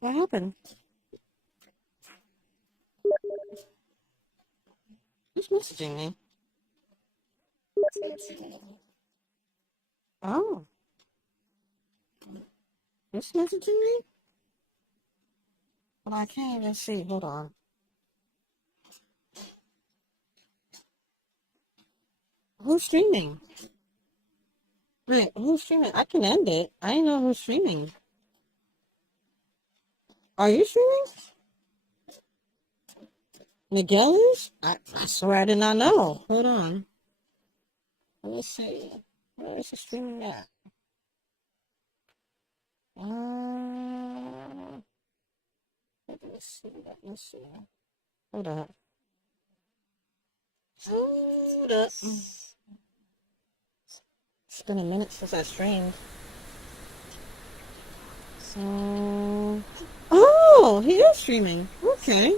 What happened? Who's messaging me? Oh, who's messaging me? But I can't even see. Hold on. Who's streaming? Wait, who's streaming? I can end it. I didn't know who's streaming. Are you streaming? Miguel is? I swear I did not know. Hold on. Let me see. Where is he streaming at? Let me see. Let me see. Hold up. Hold up. It's been a minute since I streamed. So. Oh, he is streaming. Okay.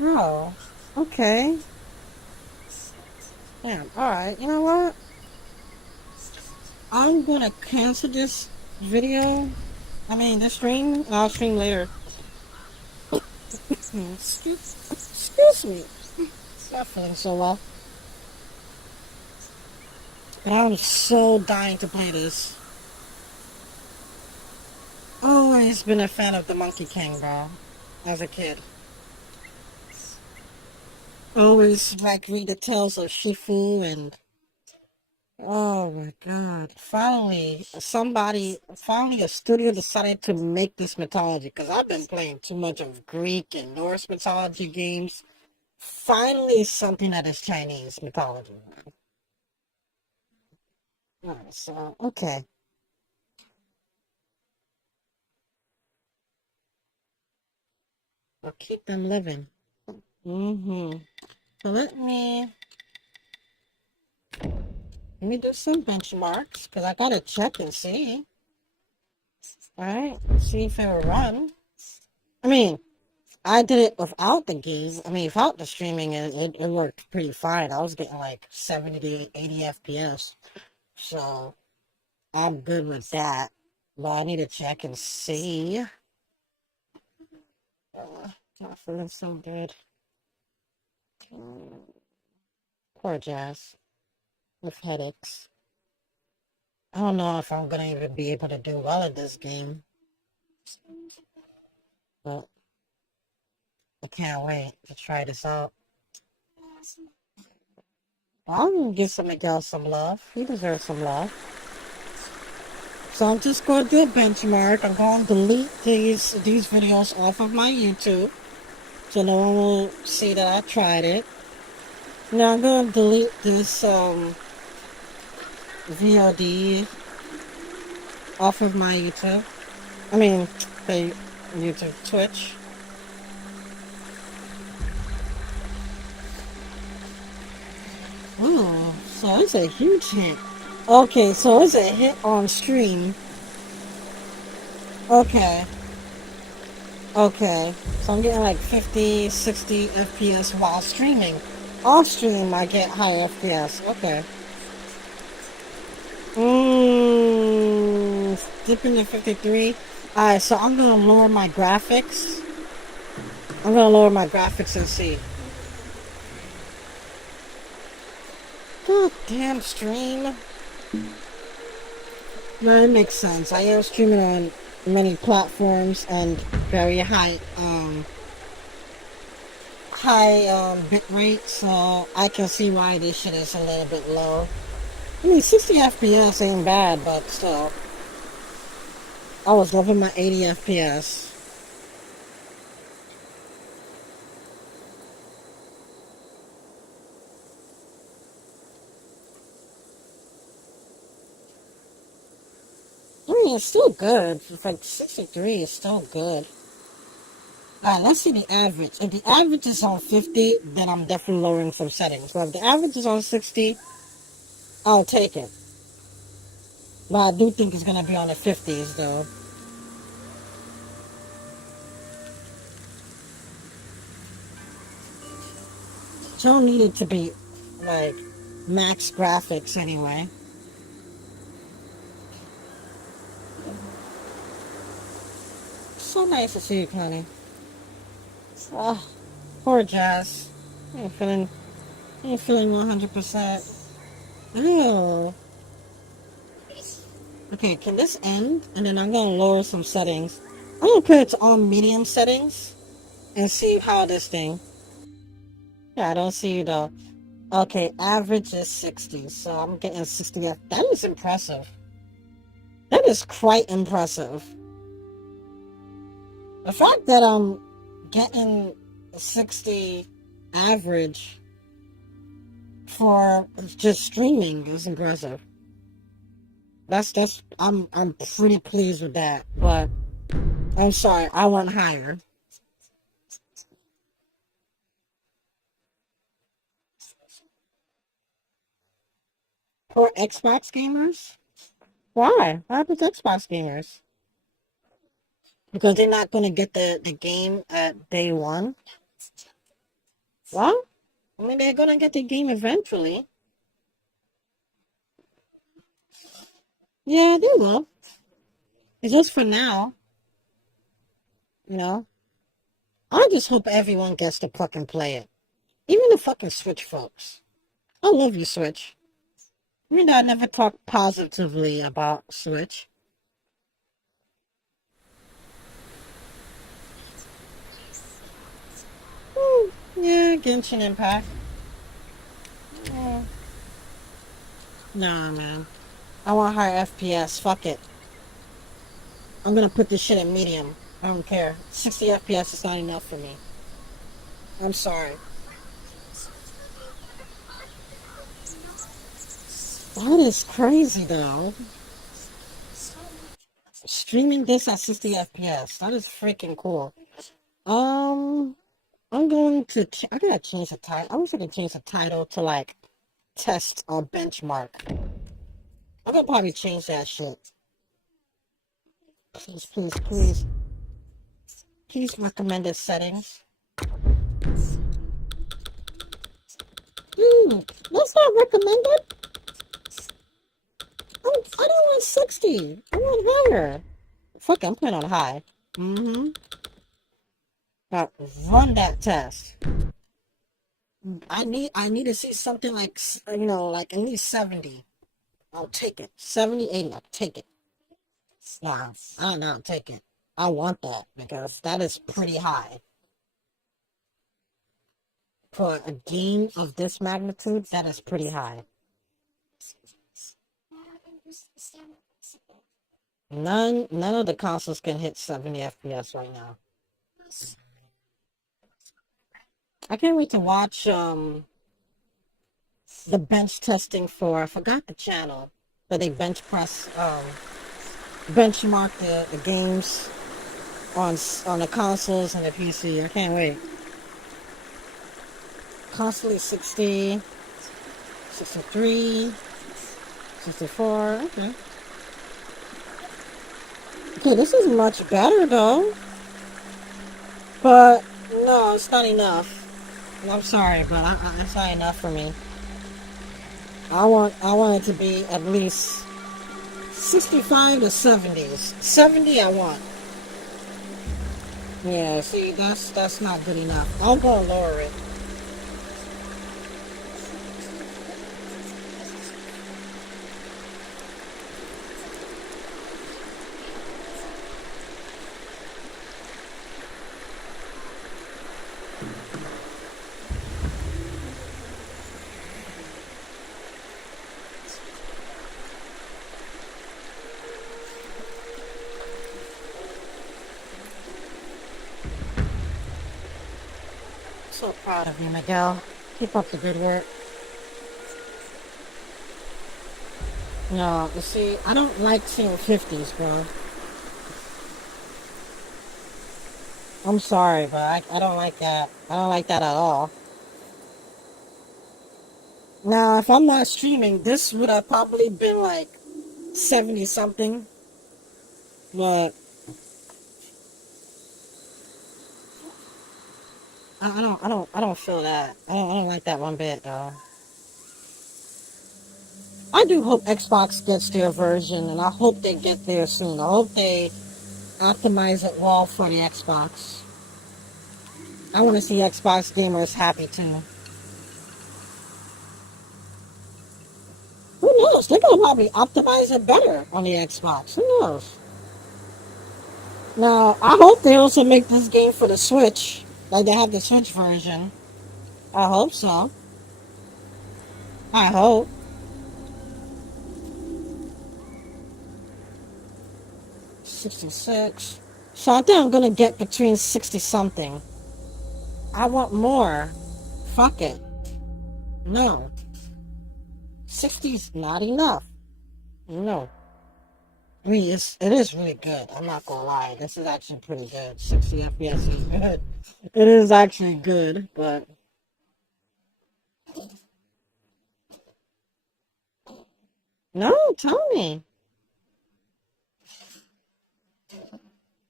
Oh, okay. Damn. All right. You know what? I'm gonna cancel this video. I mean, this stream. And I'll stream later. Excuse me. Not feeling so well. But I'm so dying to play this. Always been a fan of the Monkey King, bro. As a kid. Always like read the tales of Shifu and oh my god. Finally a studio decided to make this mythology because I've been playing too much of Greek and Norse mythology games. Finally something that is Chinese mythology. Alright, so okay. We'll keep them living. Mm-hmm. So let me do some benchmarks because I gotta check and see. Alright, see if it will run. I mean, I did it without the gigs. I mean, without the streaming, it worked pretty fine. I was getting like 70 to 80 FPS. So I'm good with that. But I need to check and see. Not feeling so good. Mm, Poor Jazz with headaches. I don't know if I'm gonna even be able to do well at this game, but I can't wait to try this out. I'm gonna give some Miguel some love. He deserves some love. So I'm just going to do a benchmark. I'm going to delete these videos off of my YouTube so no one will see that I tried it. Now I'm going to delete this VOD off of my YouTube. I mean, the YouTube Twitch. Oh, so it's a huge hit. Okay, so it's a hit on stream. Okay. Okay, so I'm getting like 50, 60 FPS while streaming. Off stream, I get high FPS. Okay. Dipping to 53. Alright, so I'm gonna lower my graphics. I'm gonna lower my graphics and see. God damn stream. No, it makes sense. I am streaming on many platforms and very high bit rate, so I can see why this shit is a little bit low. I mean, 60 FPS ain't bad, but still. I was loving my 80 FPS. I mean, it's still good. It's like 63 is still good. Alright, let's see the average. If the average is on 50, then I'm definitely lowering some settings. But if the average is on 60, I'll take it. But I do think it's going to be on the 50s, though. So I don't need it to be, like, max graphics anyway. so nice to see you, Connie. Oh, poor Jazz. Ain't feeling, ain't feeling 100%. Ew. Okay, can this end? And then I'm gonna lower some settings. I'm gonna put it to on medium settings and see how this thing. Yeah, I don't see you though. Okay, average is 60, so I'm getting 60. That is impressive. That is quite impressive. The fact that I'm getting 60 average for just streaming is impressive. I'm pretty pleased with that. But I'm sorry, I want higher. For Xbox gamers? Why? Why with Xbox gamers? Because they're not gonna get the game at day one. Well, I mean they're gonna get the game eventually. Yeah, they will. It's just for now, you know. I just hope everyone gets to fucking play it. Even the fucking Switch folks. I love you, Switch. You know, I never talk positively about Switch. Hmm, yeah, Genshin Impact. Yeah. Nah, man. I want higher FPS. Fuck it. I'm gonna put this shit in medium. I don't care. 60 FPS is not enough for me. I'm sorry. That is crazy, though. Streaming this at 60 FPS. That is freaking cool. Um, I'm going to. I gotta change the title. I wish I could change the title to like test or benchmark. I'm gonna probably change that shit. Please, please, please. Please recommended settings. That's not recommended. I don't want 60. I want higher. Fuck, I'm putting on high. Mm-hmm. Now, run that test. I need to see something like, like at least 70. I'll take it. 70, 80, I'll take it. Nah, I don't know, I'll take it. I want that because that is pretty high. For a game of this magnitude, that is pretty high. None of the consoles can hit 70 FPS right now. I can't wait to watch the bench testing for I forgot the channel, but they benchmark the games on the consoles and the PC. I can't wait. Constantly 60, 63, 64. Okay. Okay, this is much better though. But no, it's not enough. I'm sorry, but it's not enough for me. I want it to be at least 65 to 70s. 70 I want. Yeah, see, that's not good enough. I'll go lower it. So proud of you, Miguel. Keep up the good work. No, you see, I don't like seeing 50s, bro. I'm sorry, but I don't like that. I don't like that at all. Now, if I'm not streaming, this would have probably been like 70 something. But I don't feel that. I don't like that one bit, though. I do hope Xbox gets their version, and I hope they get there soon. I hope they optimize it well for the Xbox. I want to see Xbox gamers happy too. Who knows? They're gonna probably optimize it better on the Xbox. Who knows? Now, I hope they also make this game for the Switch, like they have the Switch version. I hope so. I hope. 66. So I think I'm gonna get between 60 something. I want more. Fuck it. No. 60 is not enough. No. I mean, it is really good. I'm not gonna lie. This is actually pretty good. 60 FPS is good. It is actually good, but no, tell me.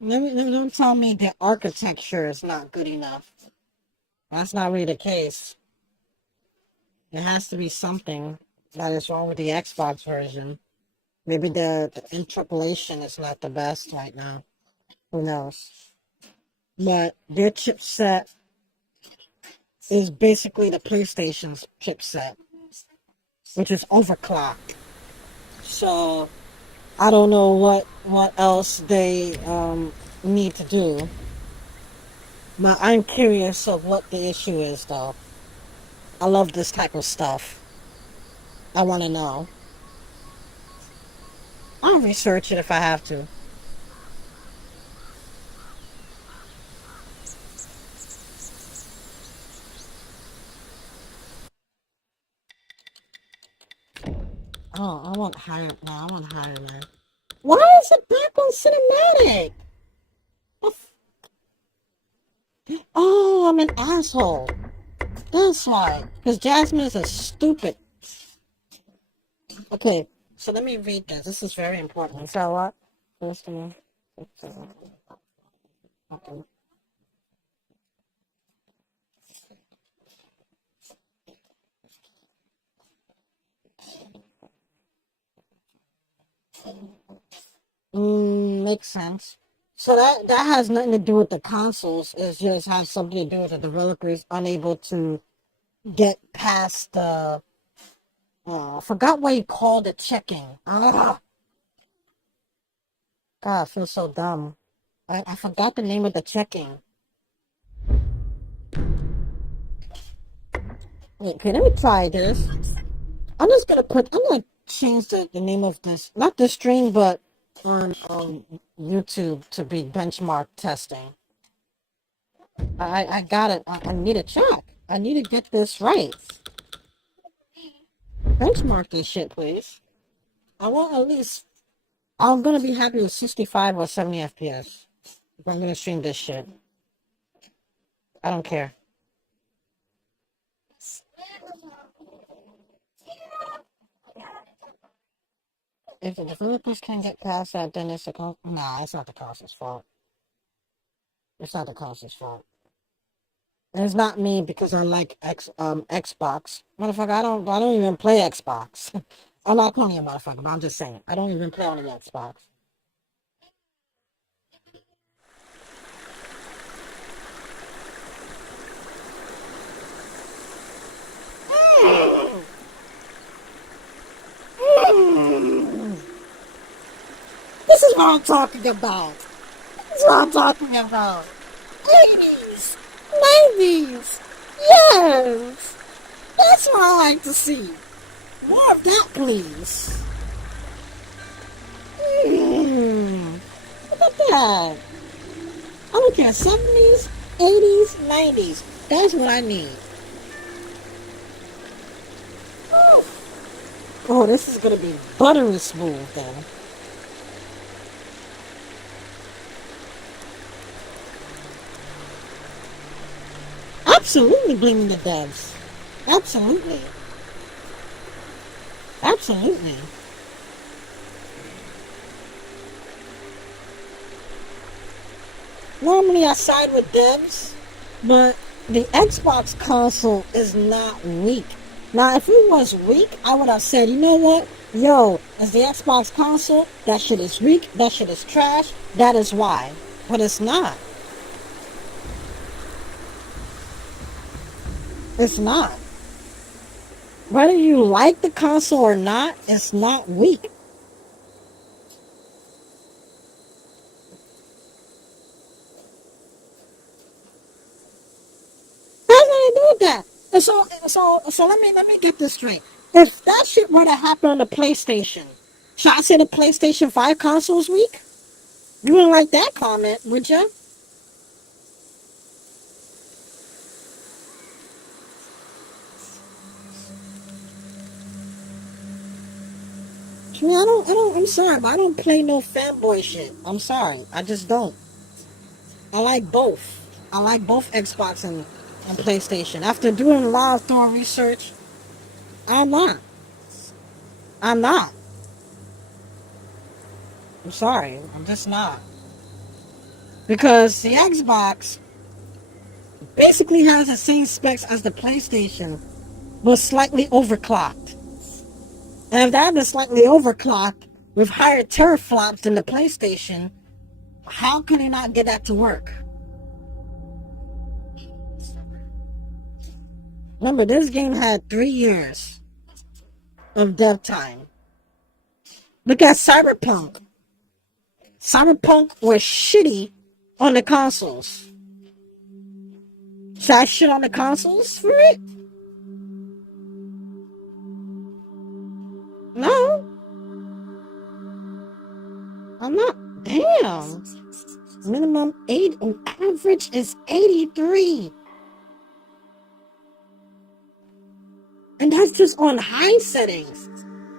Don't tell me the architecture is not good enough. That's not really the case. It has to be something that is wrong with the Xbox version. Maybe the interpolation is not the best right now. Who knows? But their chipset is basically the PlayStation's chipset, which is overclocked. So I don't know what else they need to do. But I'm curious of what the issue is, though. I love this type of stuff. I want to know. I'll research it if I have to. Oh, I want higher. No, I want higher, man. Why is it back on cinematic? Oh, I'm an asshole. That's why. Because Jasmine is a stupid. Okay, so let me read this. This is very important. So what? First one. Okay. Makes sense. So that has nothing to do with the consoles. It just has something to do with the developers unable to get past the. I forgot what you called it checking. God, I feel so dumb. I forgot the name of the checking. Wait, okay, let me try this. I'm gonna change the name of this, not the stream, but on YouTube to be benchmark testing. I got it. I need to check. I need to get this right. Benchmark this shit, please. I want at least. I'm gonna be happy with 65 or 70 FPS if I'm gonna stream this shit. I don't care. If the developers can get past that, then it's the nah, it's not the console's fault. It's not the console's fault. And it's not me because I like Xbox. Motherfucker, I don't even play Xbox. I'm not calling you a motherfucker, but I'm just saying. I don't even play on the Xbox. This is what I'm talking about. This is what I'm talking about. 80s, 90s. Yes. That's what I like to see. More of that, please. Look at that. I don't care. 70s, 80s, 90s. That's what I need. Oh, oh, this is going to be buttery smooth then. Absolutely blaming the devs. Absolutely. Absolutely. Normally I side with devs, but the Xbox console is not weak. Now, if it was weak, I would have said, you know what? Yo, is the Xbox console? That shit is weak. That shit is trash. That is why. But it's not. It's not. Whether you like the console or not, it's not weak. How's nothing to do with that? And so let me get this straight. If that shit were to happen on the PlayStation, should I say the PlayStation 5 console's weak? You wouldn't like that comment, would you? I mean, I'm sorry, but I don't play no fanboy shit. I'm sorry. I just don't. I like both. I like both Xbox and PlayStation. After doing a lot of thorough research, I'm not. I'm not. I'm sorry. I'm just not. Because the Xbox basically has the same specs as the PlayStation, but slightly overclocked. And if that is slightly overclocked with higher teraflops than the PlayStation, how can they not get that to work? Remember, this game had 3 years of dev time. Look at Cyberpunk. Cyberpunk was shitty on the consoles. Should I shit on the consoles for it? No, I'm not. Damn. Minimum 8 and average is 83. And that's just on high settings.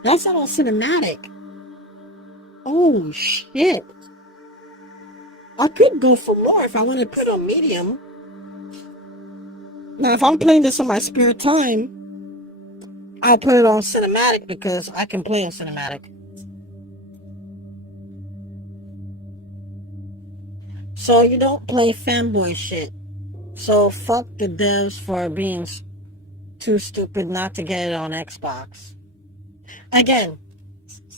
That's not on cinematic. Oh shit. I could go for more if I want to put on medium. Now if I'm playing this on my spare time, I'll put it on cinematic because I can play on cinematic. So you don't play fanboy shit. So fuck the devs for being too stupid not to get it on Xbox. Again,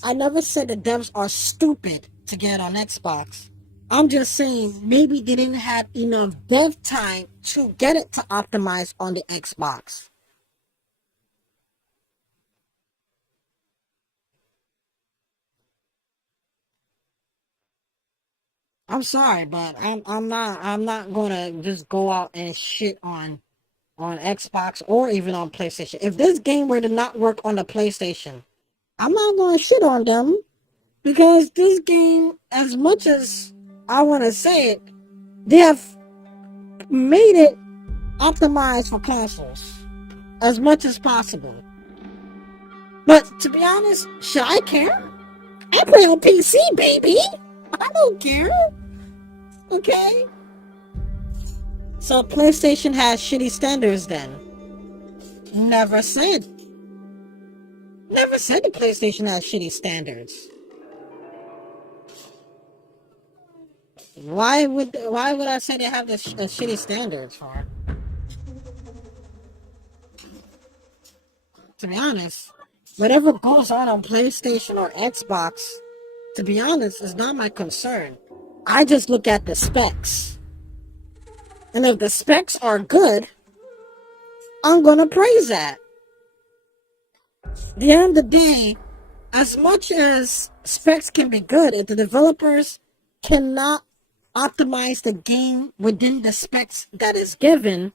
I never said the devs are stupid to get it on Xbox. I'm just saying maybe they didn't have enough dev time to get it to optimize on the Xbox. I'm sorry, but I'm not gonna just go out and shit on Xbox or even on PlayStation. If this game were to not work on the PlayStation, I'm not gonna shit on them because this game, as much as I wanna say it, they have made it optimized for consoles as much as possible. But to be honest, should I care? I play on PC, baby. I don't care. Okay. So PlayStation has shitty standards then. Never said. Never said the PlayStation has shitty standards. Why would I say they have the shitty standards for? To be honest, whatever goes on PlayStation or Xbox, to be honest, is not my concern. I just look at the specs. And if the specs are good, I'm gonna praise that. At the end of the day, as much as specs can be good, if the developers cannot optimize the game within the specs that is given,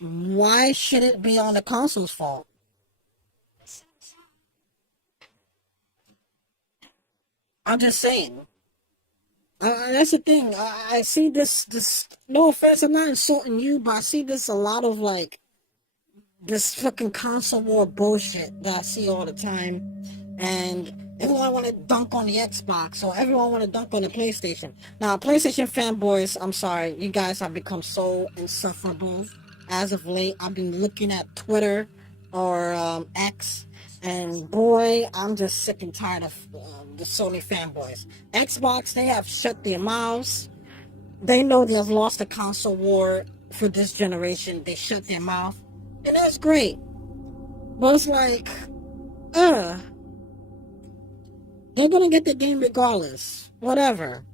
why should it be on the console's fault? I'm just saying. That's the thing. I see this. No offense, I'm not insulting you, but I see this a lot of like this fucking console war bullshit that I see all the time, and everyone want to dunk on the Xbox, or everyone want to dunk on the PlayStation. Now, PlayStation fanboys, I'm sorry, you guys have become so insufferable. As of late, I've been looking at Twitter or X, and boy, I'm just sick and tired of the Sony fanboys. Xbox, they have shut their mouths. They know they've lost the console war for this generation. They shut their mouth, and that's great. But it's like, ugh. They're gonna get the game regardless. Whatever.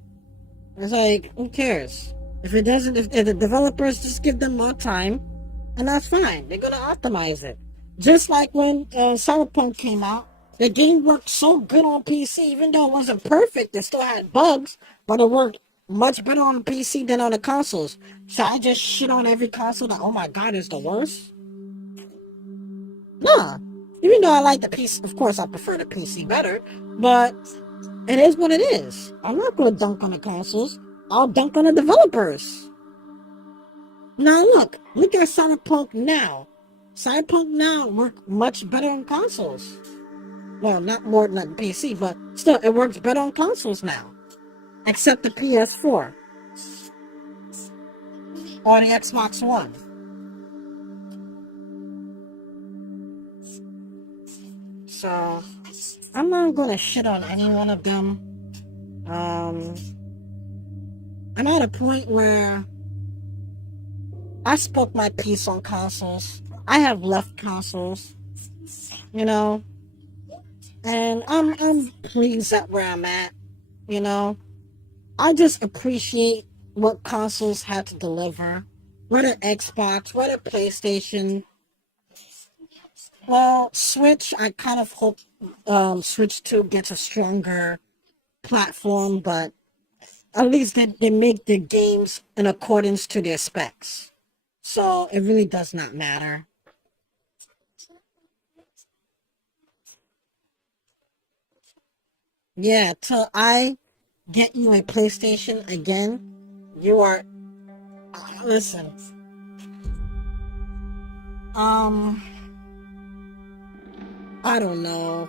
It's like, who cares? If it doesn't, if the developers just give them more time, and that's fine. They're gonna optimize it. Just like when Cyberpunk came out, the game worked so good on PC, even though it wasn't perfect. It still had bugs, but it worked much better on the PC than on the consoles. So I just shit on every console that, oh my god, it's the worst. Nah. Even though I like the PC, of course, I prefer the PC better, but it is what it is. I'm not gonna dunk on the consoles. I'll dunk on the developers. Now look at Cyberpunk now. Cyberpunk now work much better on consoles. Well, not more than PC, but still, it works better on consoles now. Except the PS4 or the Xbox One. So I'm not gonna shit on any one of them. Um, I'm at a point where I spoke my piece on consoles. I have left consoles, you know, and I'm pleased at where I'm at, you know. I just appreciate what consoles had to deliver. Whether Xbox, whether PlayStation. Well, Switch, I kind of hope Switch 2 gets a stronger platform, but at least they make the games in accordance to their specs. So it really does not matter. Yeah, till I get you a PlayStation again, you are. Listen, um, I don't know.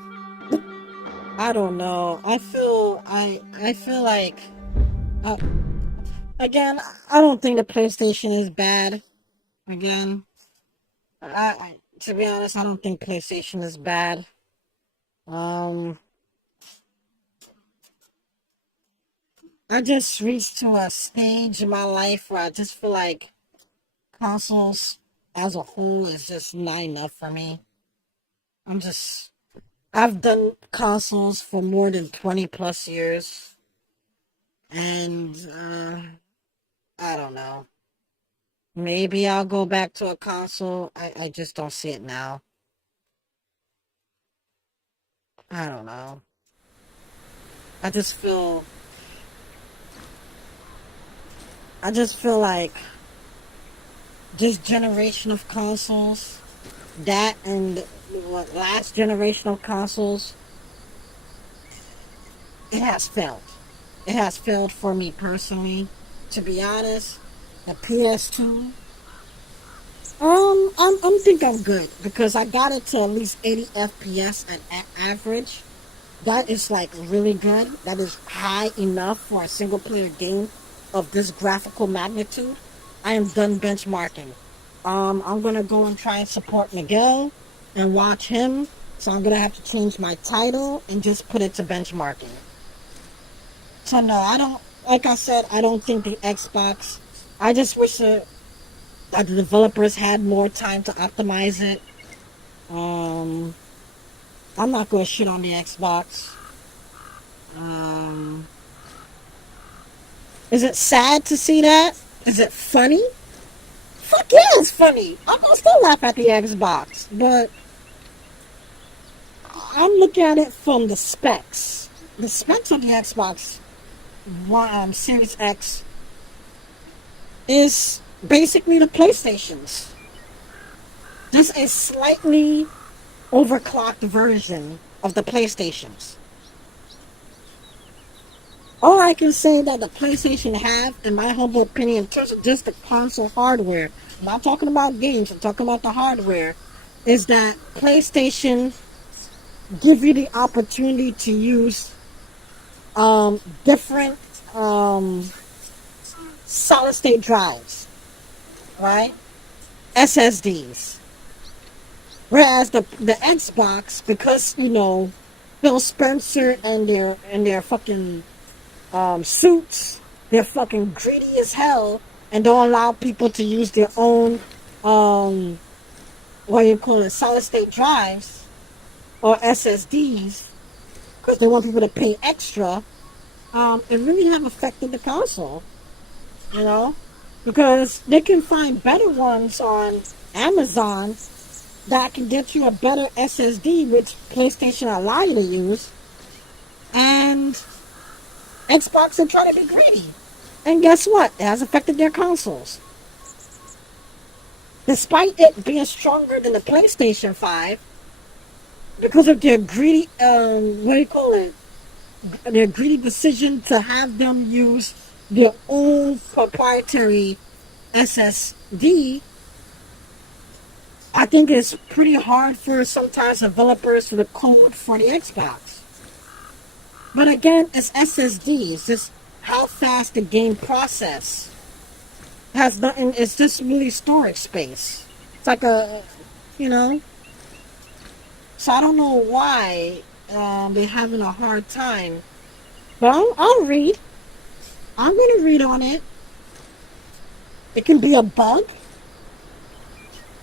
I don't know. I feel like uh, again. I don't think the PlayStation is bad. Again, to be honest, I don't think PlayStation is bad. Um, I just reached to a stage in my life where I just feel like consoles as a whole is just not enough for me. I'm just I've done consoles for more than 20 plus years, and I don't know. Maybe I'll go back to a console. I just don't see it now. I don't know. I just feel I just feel like this generation of consoles, that and what last generation of consoles, it has failed. It has failed for me personally. To be honest, the PS2, I'm think I'm good because I got it to at least 80 FPS at average. That is like really good. That is high enough for a single player game of this graphical magnitude. I am done benchmarking. I'm gonna go and try and support Miguel and watch him. So I'm gonna have to change my title and just put it to benchmarking. So no, I don't. Like I said, I don't think the Xbox. I just wish that the developers had more time to optimize it. Um, I'm not gonna shit on the Xbox. Um, is it sad to see that? Is it funny? Fuck yeah, it's funny. I'm gonna still laugh at the Xbox, but I'm looking at it from the specs. The specs of the Xbox One Series X is basically the PlayStation's. Just a slightly overclocked version of the PlayStation's. All I can say that the PlayStation have, in my humble opinion, in terms of just the console hardware, I'm not talking about games, I'm talking about the hardware, is that PlayStation give you the opportunity to use different um, solid state drives, right? SSDs. Whereas the Xbox, because Phil Spencer and their fucking suits, they're fucking greedy as hell and don't allow people to use their own um, what do you call it, solid state drives or SSDs. because they want people to pay extra, it really have affected the console, you know, because they can find better ones on Amazon that can get you a better SSD, which PlayStation allow you to use, and Xbox are trying to be greedy. And guess what? It has affected their consoles. Despite it being stronger than the PlayStation 5, because of their greedy, what do you call it? Their greedy decision to have them use their own proprietary SSD, I think it's pretty hard for sometimes developers to code for the Xbox. But again, it's SSD. It's just how fast the game process has nothing. It's just really storage space. It's like a, you know. So I don't know why they're having a hard time. But I'll read. I'm gonna read on it. It can be a bug.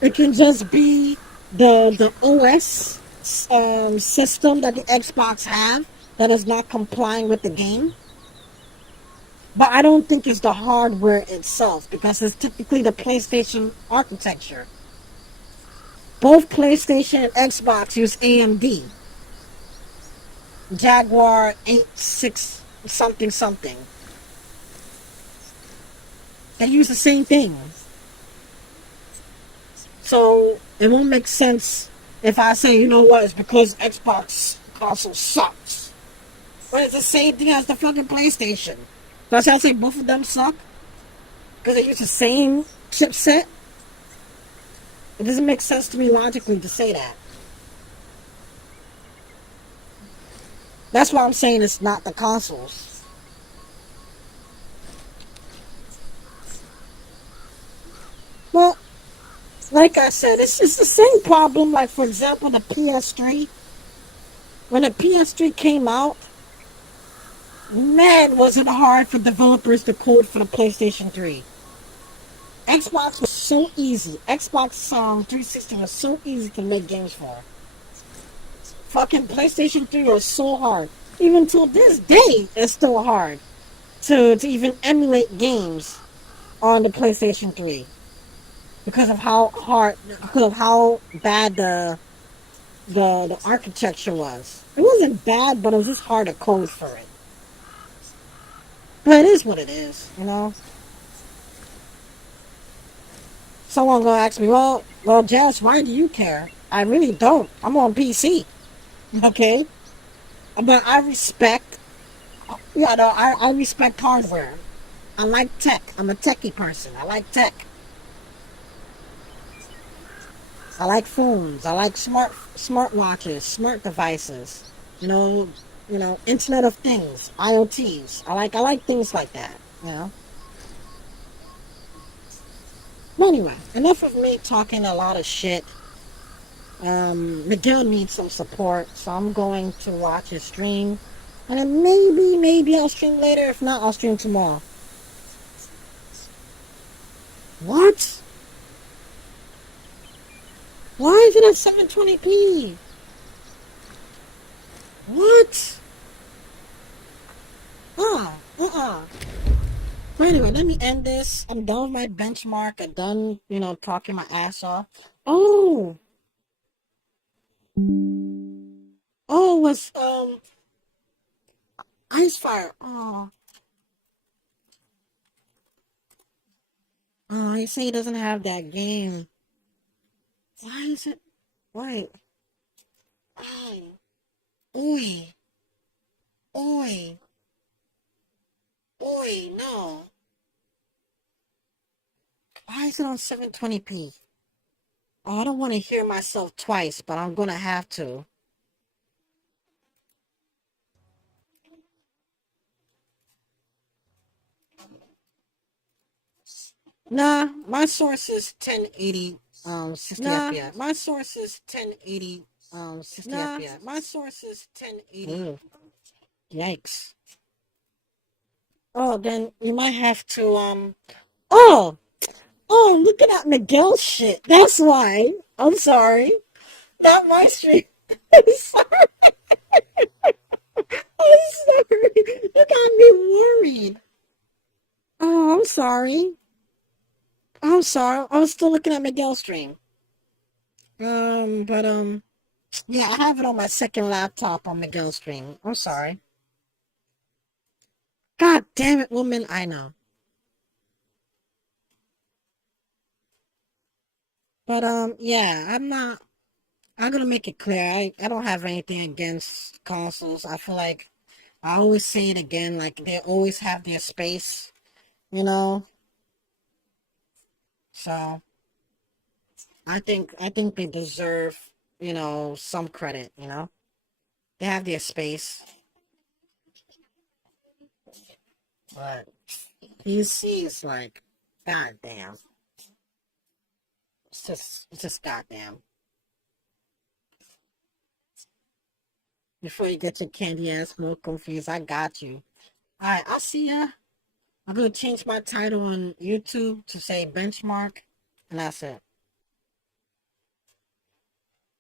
It can just be the OS system that the Xbox have that is not complying with the game. But I don't think it's the hardware itself because it's typically the PlayStation architecture. Both PlayStation and Xbox use AMD. Jaguar 86 something something. They use the same thing. So it won't make sense if I say, you know what, it's because Xbox console sucks. But it's the same thing as the fucking PlayStation. That's how I say both of them suck? Because they use the same chipset? It doesn't make sense to me logically to say that. That's why I'm saying it's not the consoles. Well, like I said, it's just the same problem. Like, for example, the PS3. When the PS3 came out, man, was it hard for developers to code for the PlayStation 3. Xbox was so easy. Xbox 360 was so easy to make games for. Fucking PlayStation 3 was so hard. Even till this day, it's still hard to even emulate games on the PlayStation 3 because of how hard, because of how bad the architecture was. It wasn't bad, but it was just hard to code for it. But it is what it is, you know. Someone gonna ask me, well, Jazz, why do you care? I really don't. I'm on PC, okay. But I respect, yeah, no, I respect hardware. I like tech. I'm a techie person. I like tech. I like phones. I like smartwatches, smart devices. You know, Internet of Things, IoTs. I like things like that. You know. But anyway, enough of me talking a lot of shit. Miguel needs some support, so I'm going to watch his stream, and then maybe I'll stream later. If not, I'll stream tomorrow. What? Why is it at 720p? What? Uh-uh. But anyway, let me end this. I'm done with my benchmark. I'm done, talking my ass off. Oh, oh, it was Icefire. Oh, you say he doesn't have that game. Why is it? Wait. Oh, oi, oi, oi. No. Why is it on 720p? Oh, I don't want to hear myself twice, but I'm gonna have to. Nah, my source is 1080 60 FPS. My source is 1080 60 FPS. My source is 1080. Ew, yikes. Oh, then you might have to oh, oh, looking at Miguel's shit. That's why. I'm sorry. Not my stream. Sorry. sorry. I'm sorry. I was still looking at Miguel's stream. But yeah, I have it on my second laptop on Miguel's stream. I'm sorry. God damn it, woman. I know. But yeah, I'm gonna make it clear. I don't have anything against consoles. I feel like I always say it again, like they always have their space, you know. So I think they deserve, some credit, They have their space. But PC is like, goddamn. It's just goddamn. Before you get your candy ass milk confused, I got you. Alright, I'll see ya. I'm gonna change my title on YouTube to say benchmark, and that's it.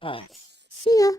Alright. See ya.